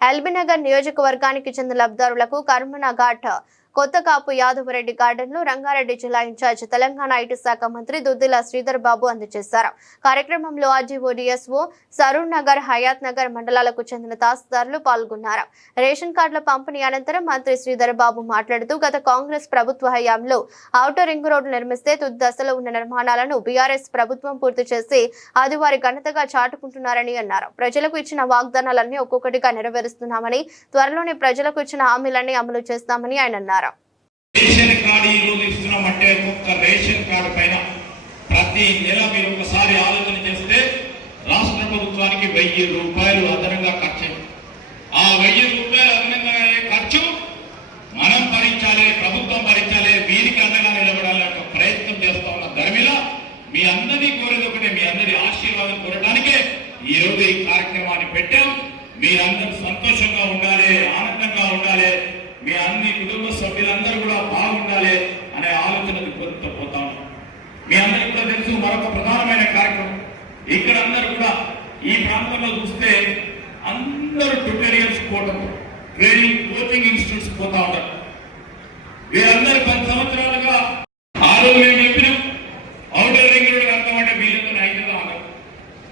ఎల్బీనగర్ నియోజకవర్గానికి చెందిన లబ్ధిదారులకు కర్మనఘాట్ కొత్త కాపు యాదవరెడ్డి గార్డెన్లో రంగారెడ్డి జిల్లా ఇన్ఛార్జ్ తెలంగాణ ఐటీ శాఖ మంత్రి దుద్దిల శ్రీధర్ బాబు అందజేశారు. కార్యక్రమంలో ఆర్జీఓ డిఎస్ఓ సరూర్ నగర్ హయాత్ నగర్ మండలాలకు చెందిన తహసీల్దారులు పాల్గొన్నారు. రేషన్ కార్డుల పంపిణీ అనంతరం మంత్రి శ్రీధర్ బాబు మాట్లాడుతూ గత కాంగ్రెస్ ప్రభుత్వ హయాంలో ఔటర్ రింగ్ రోడ్డు నిర్మిస్తే తుది దశలో ఉన్న నిర్మాణాలను బీఆర్ఎస్ ప్రభుత్వం పూర్తి చేసి అది వారి ఘనతగా చాటుకుంటున్నారని అన్నారు. ప్రజలకు ఇచ్చిన వాగ్దానాలన్నీ ఒక్కొక్కటిగా నెరవేరుస్తున్నామని త్వరలోనే ప్రజలకు ఇచ్చిన హామీలన్నీ అమలు చేస్తామని ఆయన అన్నారు. రేషన్ కార్డు ఇస్తున్నాం అంటే ఒక్క రేషన్ కార్డు పైన ప్రతి నెల మీరు ఒకసారి ఆలోచన చేస్తే రాష్ట్ర ప్రభుత్వానికి వెయ్యి రూపాయలు అదనంగా ఖర్చు ఆ వెయ్యి రూపాయలు అదనంగా ఖర్చు మనం భరించాలి ప్రభుత్వం భరించాలి వీరికి అండగా నిలబడాలి ఒక ప్రయత్నం చేస్తా ఉన్న ధర్మిల మీ అందరినీ కోరేది ఒకటే మీ అందరి ఆశీర్వాదం కోరడానికే ఈ రోజు ఈ కార్యక్రమాన్ని పెట్టాం. మీరందరూ సంతోషంగా ఉండాలి ఆనందంగా ఉండాలి. మీ అన్ని కుటుంబ సభ్యులందరూ కూడా బాగుండాలి అనే ఆలోచనకు కోరుతూ పోతా మీ అందరికీ కూడా తెలుసు మరొక ప్రధానమైన కార్యక్రమం. ఇక్కడ అందరూ కూడా ఈ ప్రాంతంలో చూస్తే అందరూ ట్యూటోరియల్స్ పోవడం ట్రైనింగ్ కోచింగ్ ఇన్స్టిట్యూట్స్ పోతా ఉంటారు వీరందరూ పది సంవత్సరాలుగా ఆ రోజు మేము చెప్పినాం అవుటర్ రింగ్ రోడ్ కడతామంటే వీళ్ళతో ఐదుగా ఉన్నారు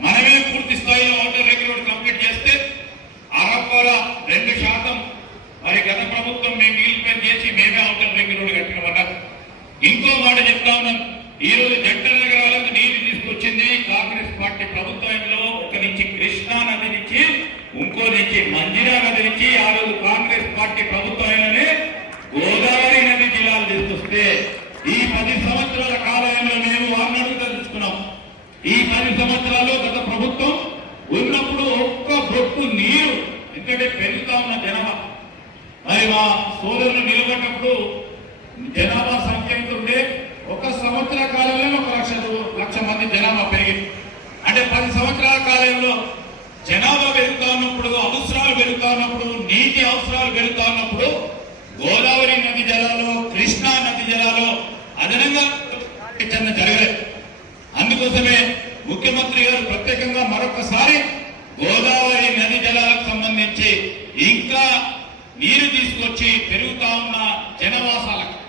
మనమే పూర్తి స్థాయిలో అవుటర్ రింగ్ రోడ్ కంప్లీట్ చేస్తే అరకొర రెండు శాతం మరి గత ప్రభుత్వం మేము మిగిలిపోయి చేసి మేమే అవుటర్ రింగ్ రోడ్ కట్టినమాట. ఇంకో మాట చెప్తా ఉన్నాం ఈ రోజు జంట నగరాలకు నీరు తీసుకొచ్చింది కాంగ్రెస్ పార్టీ ప్రభుత్వంలో ఒక నుంచి కృష్ణా నది నుంచి ఇంకో నుంచి మంజిరా నది నుంచి ఆ రోజు కాంగ్రెస్ పార్టీ ప్రభుత్వంలోనే గోదావరి నది జిల్లాలు తీసుకొస్తే ఈ పది సంవత్సరాల కాలంలో మేము వారిని తెలుసుకున్నాం ఈ పది సంవత్సరాల్లో గత ప్రభుత్వం ఉన్నప్పుడు ఒక్క బొట్టు నీరు ఎందుకంటే పెరుగుతా ఉన్న జనాభా మరి మా సోదరులు నిలబడినప్పుడు జనాభా సంఖ్య ఉంటే ఒక సంవత్సర కాలంలో ఒక లక్ష లక్ష మంది జనాభా పెరిగింది. అంటే పది సంవత్సరాల కాలంలో జనాభా పెరుగుతా ఉన్నప్పుడు అవసరాలు పెరుగుతా ఉన్నప్పుడు నీటి అవసరాలు పెరుగుతా ఉన్నప్పుడు గోదావరి నది జలాలు కృష్ణా నది జలాలు అదనంగా చిన్న జరగలేదు. అందుకోసమే ముఖ్యమంత్రి గారు ప్రత్యేకంగా మరొకసారి గోదావరి నది జలాలకు సంబంధించి ఇంకా నీరు తీసుకొచ్చి పెరుగుతా ఉన్న జనవాసాలకు.